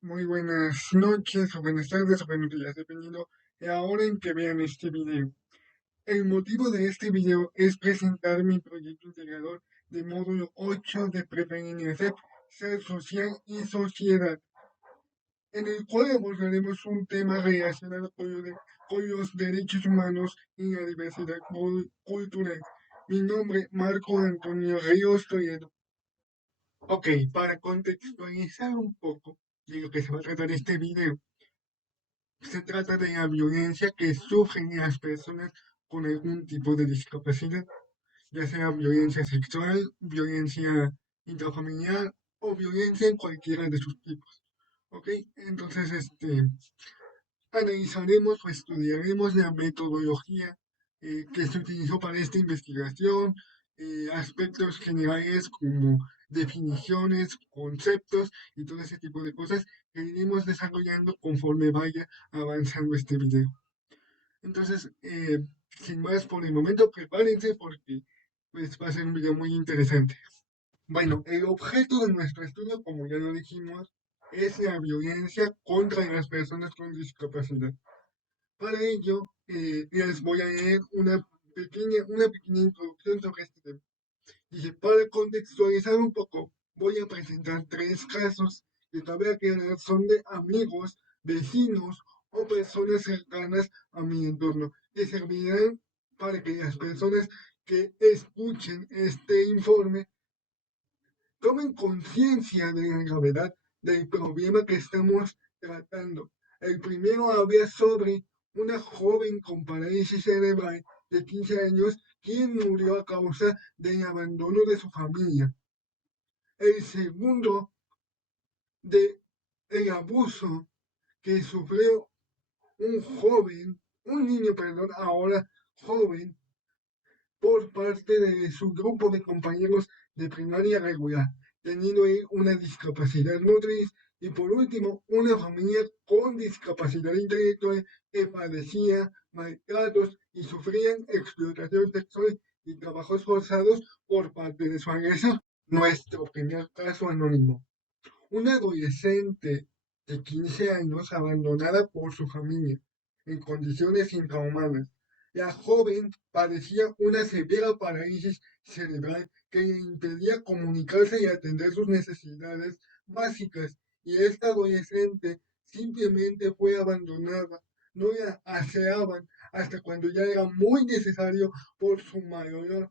Muy buenas noches o buenas tardes o buenos días, dependiendo de la hora en que vean este video. El motivo de este video es presentar mi proyecto integrador de módulo 8 de Preferencia SEP, Ser Social y Sociedad, en el cual abordaremos un tema relacionado con los derechos humanos y la diversidad cultural. Mi nombre, Marco Antonio Ríos Toledo. Ok, para contextualizar un poco de lo que se va a tratar este video. Se trata de la violencia que sufren las personas con algún tipo de discapacidad, ya sea violencia sexual, violencia intrafamiliar o violencia en cualquiera de sus tipos. ¿Ok? Entonces, analizaremos o estudiaremos la metodología que se utilizó para esta investigación, aspectos generales como definiciones, conceptos y todo ese tipo de cosas que iremos desarrollando conforme vaya avanzando este video. Entonces, sin más por el momento, prepárense porque pues, va a ser un video muy interesante. Bueno, el objeto de nuestro estudio, como ya lo dijimos, es la violencia contra las personas con discapacidad. Para ello, les voy a leer una pequeña introducción sobre este tema. Dice, para contextualizar un poco, voy a presentar tres casos que cabe aclarar son de amigos, vecinos o personas cercanas a mi entorno, que servirán para que las personas que escuchen este informe tomen conciencia de la gravedad del problema que estamos tratando. El primero habla sobre una joven con parálisis cerebral de 15 años quien murió a causa del abandono de su familia. El segundo, de el abuso que sufrió un niño, perdón, ahora joven, por parte de su grupo de compañeros de primaria regular, teniendo él una discapacidad motriz y por último una familia con discapacidad intelectual que padecía maltratos y sufrían explotación sexual y trabajos forzados por parte de su agresor. Nuestro primer caso anónimo. Una adolescente de 15 años abandonada por su familia en condiciones infrahumanas. La joven padecía una severa parálisis cerebral que le impedía comunicarse y atender sus necesidades básicas. Y esta adolescente simplemente fue abandonada. No la aseaban hasta cuando ya era muy necesario por su mayor,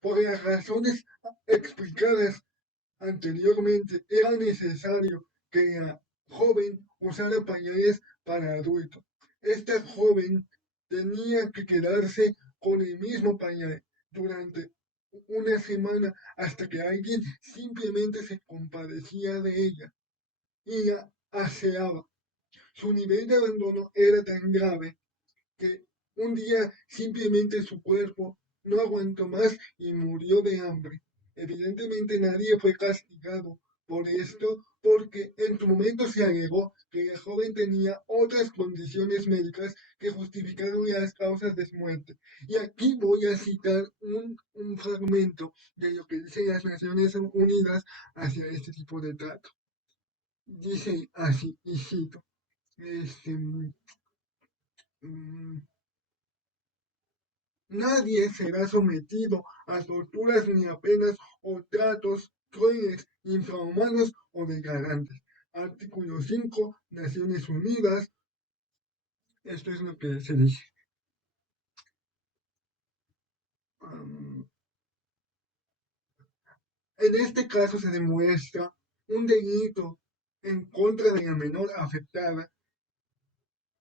por las razones explicadas anteriormente. Era necesario que la joven usara pañales para adultos. Esta joven tenía que quedarse con el mismo pañal durante una semana hasta que alguien simplemente se compadecía de ella y la aseaba. Su nivel de abandono era tan grave que un día simplemente su cuerpo no aguantó más y murió de hambre. Evidentemente nadie fue castigado por esto porque en su momento se alegó que la joven tenía otras condiciones médicas que justificaron las causas de su muerte. Y aquí voy a citar un fragmento de lo que dicen las Naciones Unidas hacia este tipo de trato. Dice así, y cito, este, mm, nadie será sometido a torturas ni a penas o tratos crueles, infrahumanos o degradantes. Artículo 5, Naciones Unidas. Esto es lo que se dice. Um, en este caso se demuestra un delito en contra de la menor afectada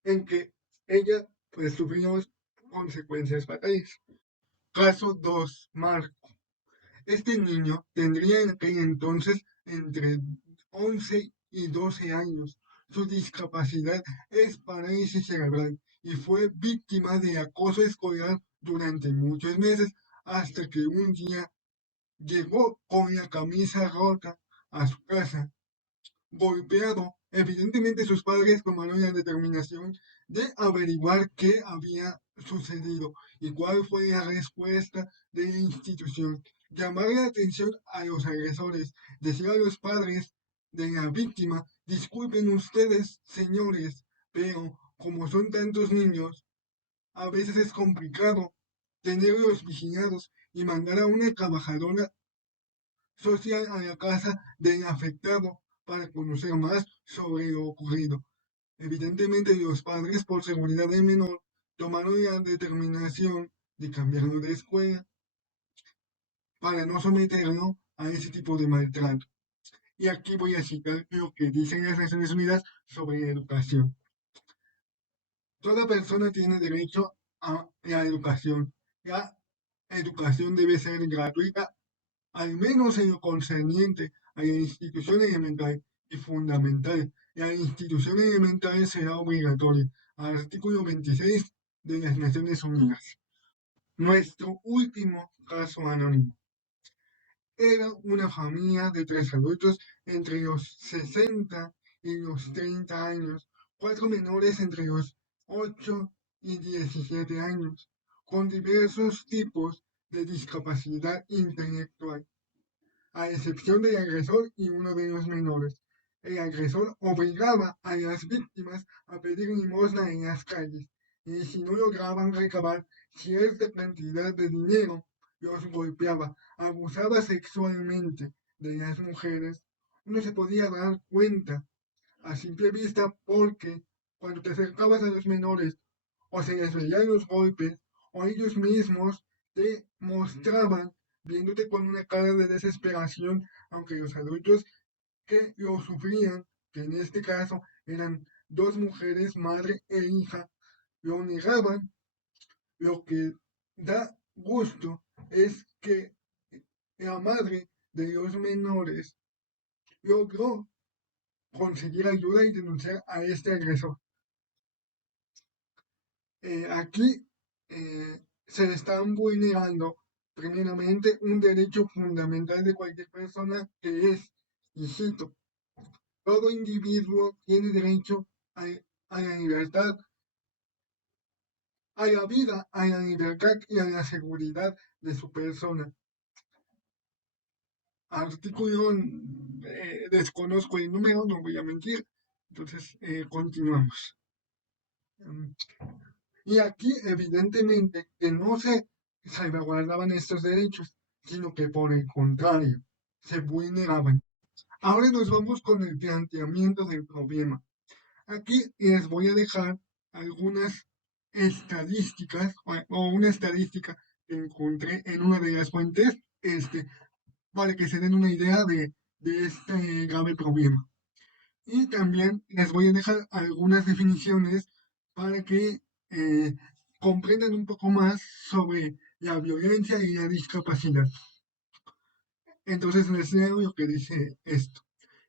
en que ella pues sufrió consecuencias fatales. Caso 2, Marco. Este niño tendría en aquel entonces entre 11 y 12 años. Su discapacidad es parálisis cerebral y fue víctima de acoso escolar durante muchos meses hasta que un día llegó con la camisa rota a su casa, golpeado. Evidentemente sus padres tomaron la determinación de averiguar qué había sucedido y cuál fue la respuesta de la institución. Llamar la atención a los agresores, decir a los padres de la víctima. Disculpen ustedes, señores, pero como son tantos niños, a veces es complicado tenerlos vigilados y mandar a una trabajadora social a la casa del afectado para conocer más sobre lo ocurrido. Evidentemente, los padres, por seguridad del menor, tomaron la determinación de cambiarlo de escuela para no someterlo a ese tipo de maltrato. Y aquí voy a citar lo que dicen las Naciones Unidas sobre la educación. Toda persona tiene derecho a la educación. La educación debe ser gratuita, al menos en lo concerniente a la institución elemental y fundamental. La institución elemental será obligatoria. Artículo 26 de las Naciones Unidas. Nuestro último caso anónimo. Era una familia de 3 adultos entre los 60 y los 30 años, 4 menores entre los 8 y 17 años, con diversos tipos de discapacidad intelectual, a excepción del agresor y uno de los menores. El agresor obligaba a las víctimas a pedir limosna en las calles y si no lograban recabar cierta cantidad de dinero, los golpeaba, abusaba sexualmente de las mujeres. Uno se podía dar cuenta a simple vista porque cuando te acercabas a los menores o se les veían los golpes o ellos mismos te mostraban viéndote con una cara de desesperación, aunque los adultos que lo sufrían, que en este caso eran dos mujeres, madre e hija, lo negaban. Lo que da gusto es que la madre de los menores logró conseguir ayuda y denunciar a este agresor. Aquí se están vulnerando primeramente un derecho fundamental de cualquier persona que es, y cito, todo individuo tiene derecho a la libertad, a la vida, a la libertad y a la seguridad de su persona. Artículo, desconozco el número, no voy a mentir. Entonces, continuamos. Y aquí, evidentemente, que no se salvaguardaban estos derechos, sino que por el contrario, se vulneraban. Ahora nos vamos con el planteamiento del problema. Aquí les voy a dejar algunas estadísticas o una estadística que encontré en una de las fuentes, para que se den una idea de este grave problema. Y también les voy a dejar algunas definiciones para que eh, comprendan un poco más sobre la violencia y la discapacidad. Entonces les leo lo que dice esto.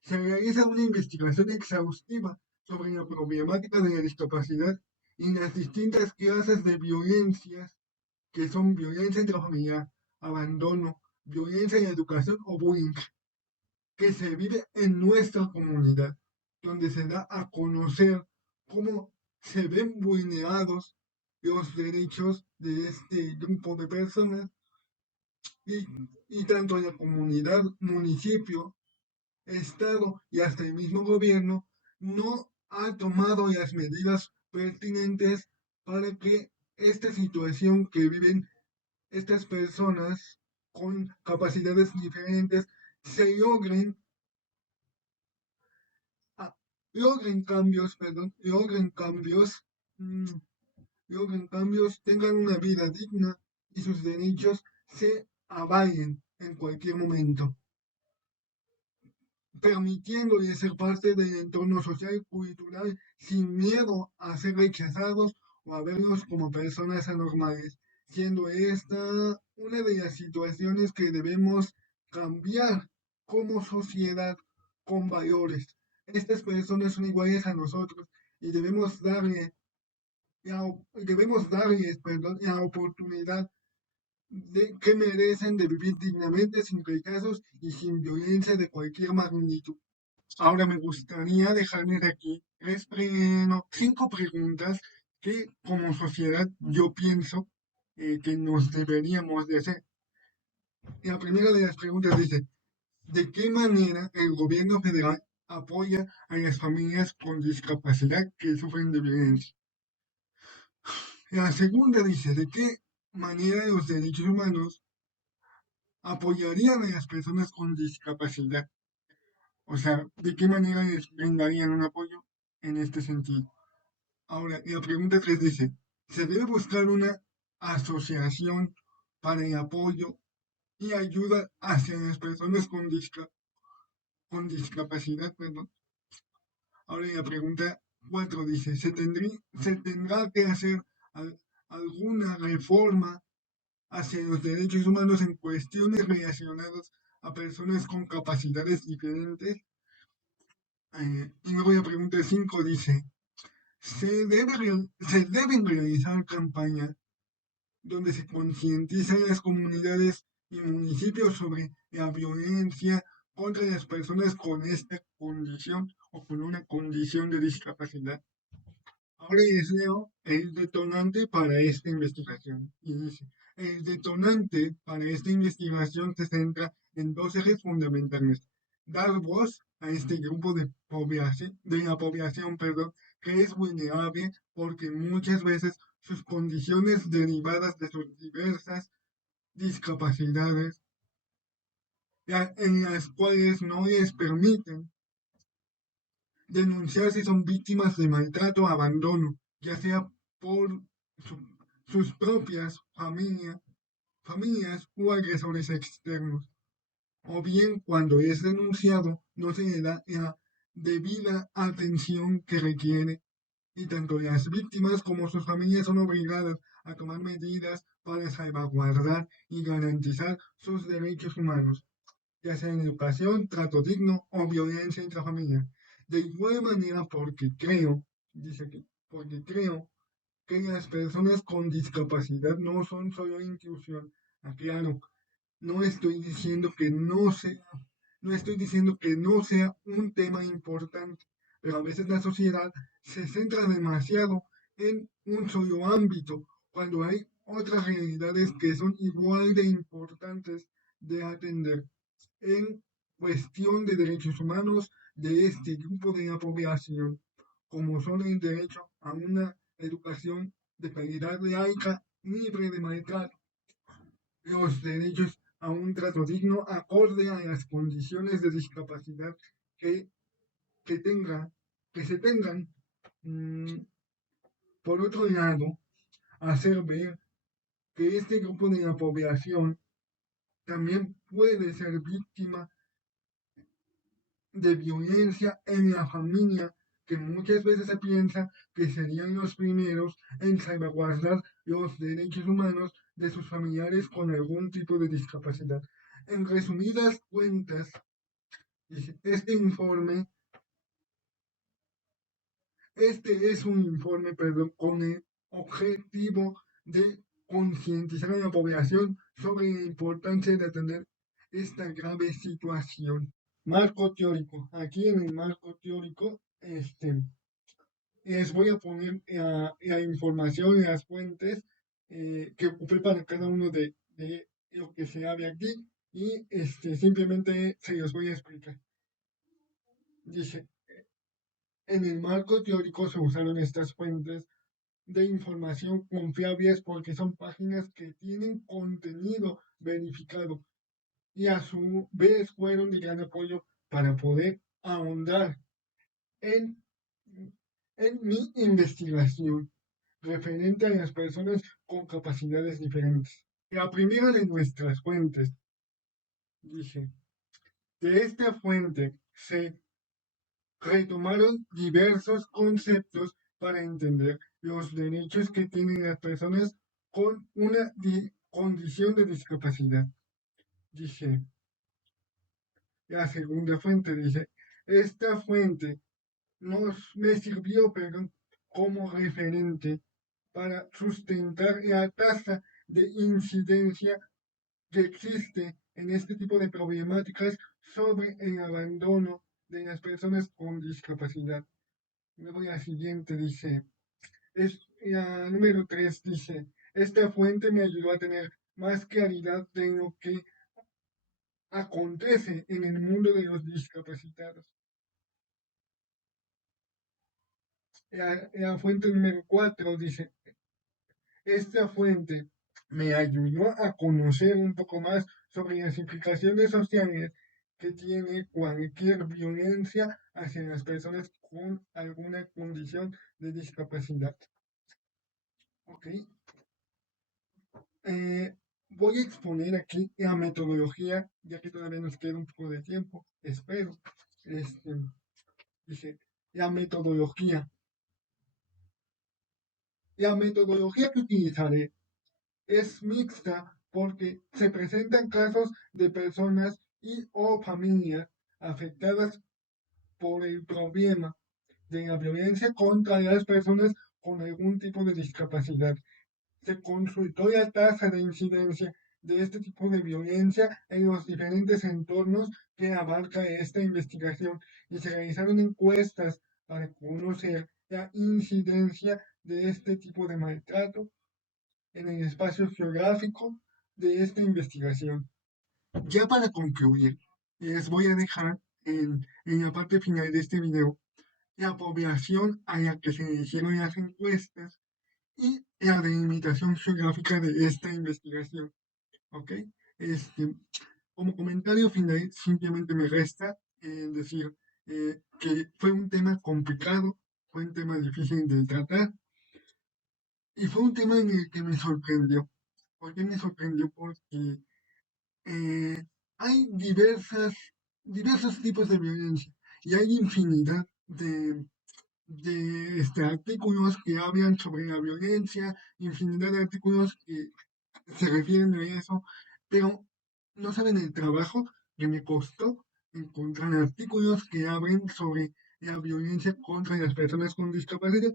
Se realiza una investigación exhaustiva sobre la problemática de la discapacidad y las distintas clases de violencias que son violencia intrafamiliar, abandono, violencia en la educación o bullying, que se vive en nuestra comunidad, donde se da a conocer cómo se ven vulnerados los derechos de este grupo de personas y, y tanto la comunidad, municipio, estado y hasta el mismo gobierno no ha tomado las medidas pertinentes para que esta situación que viven estas personas con capacidades diferentes se ah, mm, logren cambios, tengan una vida digna y sus derechos se avalen en cualquier momento, permitiéndoles ser parte del entorno social y cultural sin miedo a ser rechazados o a verlos como personas anormales, siendo esta una de las situaciones que debemos cambiar como sociedad con valores. Estas personas son iguales a nosotros y debemos darles, perdón, la oportunidad que merecen de vivir dignamente, sin rechazos y sin violencia de cualquier magnitud. Ahora me gustaría dejarles aquí 5 preguntas que como sociedad yo pienso que nos deberíamos de hacer. La primera de las preguntas dice, ¿de qué manera el gobierno federal apoya a las familias con discapacidad que sufren de violencia. La segunda dice, ¿de qué manera los derechos humanos apoyarían a las personas con discapacidad? O sea, ¿de qué manera les brindarían un apoyo en este sentido? Ahora, la pregunta 3 dice, ¿se debe buscar una asociación para el apoyo y ayuda hacia las personas con discapacidad? Perdón. Ahora, la pregunta 4 dice, ¿se tendrá que hacer alguna reforma hacia los derechos humanos en cuestiones relacionadas a personas con capacidades diferentes? Y luego la pregunta 5 dice, se deben realizar campañas donde se concientiza a las comunidades y municipios sobre la violencia contra las personas con esta condición o con una condición de discapacidad. Ahora les leo el detonante para esta investigación. Y dice, el detonante para esta investigación se centra en dos ejes fundamentales. Dar voz a este grupo de la población, perdón, que es vulnerable porque muchas veces sus condiciones derivadas de sus diversas discapacidades, en las cuales no les permiten denunciar si son víctimas de maltrato o abandono, ya sea por su- sus propias familias o agresores externos, o bien cuando es denunciado no se le da la debida atención que requiere y tanto las víctimas como sus familias son obligadas a tomar medidas para salvaguardar y garantizar sus derechos humanos, ya sea en educación, trato digno o violencia intrafamiliar. De igual manera, dice aquí, porque creo que las personas con discapacidad no son solo inclusión. Aclaro, no estoy diciendo que no estoy diciendo que no sea un tema importante, pero a veces la sociedad se centra demasiado en un solo ámbito, cuando hay otras realidades que son igual de importantes de atender en cuestión de derechos humanos de este grupo de la población, como son el derecho a una educación de calidad laica, libre de maltrato, los derechos a un trato digno acorde a las condiciones de discapacidad que, que, tenga, que se tengan. Mm, por otro lado, hacer ver que este grupo de la población también puede ser víctima de violencia en la familia, que muchas veces se piensa que serían los primeros en salvaguardar los derechos humanos de sus familiares con algún tipo de discapacidad. En resumidas cuentas, este informe, este es un informe, perdón, con el objetivo de concientizar a la población sobre la importancia de atender esta grave situación. Marco teórico. Aquí en el marco teórico, les voy a poner la información y las fuentes que ocupé para cada uno de lo que se habla aquí y simplemente se los voy a explicar. Dice, en el marco teórico se usaron estas fuentes de información confiables porque son páginas que tienen contenido verificado y a su vez fueron de gran apoyo para poder ahondar en, en mi investigación referente a las personas con capacidades diferentes. La primera de nuestras fuentes dice, de esta fuente se retomaron diversos conceptos para entender los derechos que tienen las personas con una condición de discapacidad. Dice, la segunda fuente dice, esta fuente me sirvió, perdón, como referente para sustentar la tasa de incidencia que existe en este tipo de problemáticas sobre el abandono de las personas con discapacidad. Luego la siguiente dice, la número 3 dice, esta fuente me ayudó a tener más claridad de lo que acontece en el mundo de los discapacitados. La fuente número 4 dice, esta fuente me ayudó a conocer un poco más sobre las implicaciones sociales que tiene cualquier violencia hacia las personas con alguna condición de discapacidad. Ok, voy a exponer aquí la metodología, ya que todavía nos queda un poco de tiempo, espero. Este, dice, la metodología. La metodología que utilizaré es mixta porque se presentan casos de personas y o familias afectadas por el problema de la violencia contra las personas con algún tipo de discapacidad. Se consultó la tasa de incidencia de este tipo de violencia en los diferentes entornos que abarca esta investigación y se realizaron encuestas para conocer la incidencia de este tipo de maltrato en el espacio geográfico de esta investigación. Ya para concluir, les voy a dejar en la parte final de este video la población a la que se le hicieron las encuestas y la delimitación geográfica de esta investigación. ¿Ok? Este, como comentario final, simplemente me resta decir que fue un tema complicado, fue un tema difícil de tratar y fue un tema en el que me sorprendió. ¿Por qué me sorprendió? Porque eh, hay diversos tipos de violencia y hay infinidad de artículos que hablan sobre la violencia, infinidad de artículos que se refieren a eso, pero no saben el trabajo que me costó encontrar artículos que hablen sobre la violencia contra las personas con discapacidad,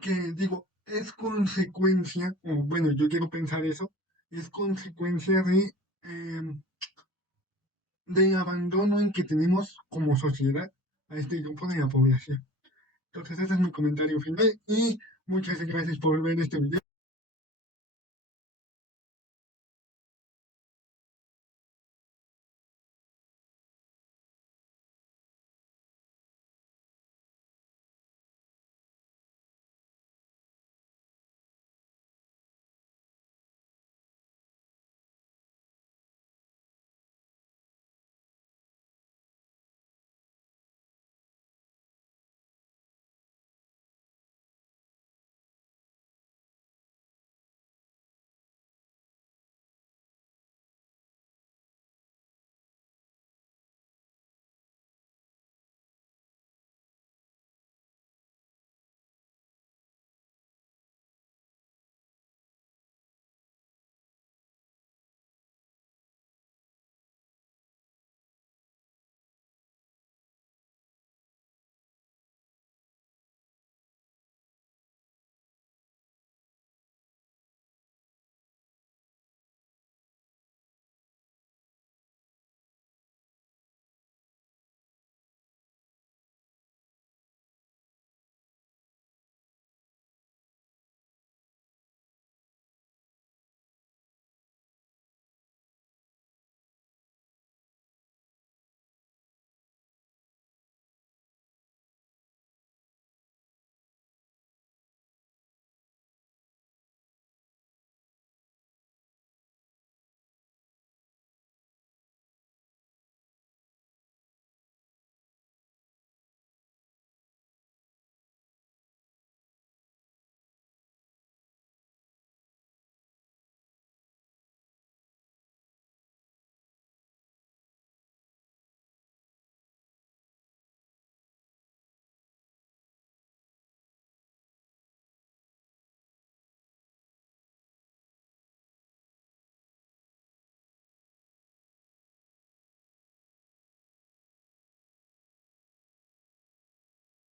que digo, es consecuencia, o bueno, yo quiero pensar eso, es consecuencia em, del abandono en que tenemos como sociedad a este grupo de la población. Entonces ese es mi comentario final y muchas gracias por ver este video.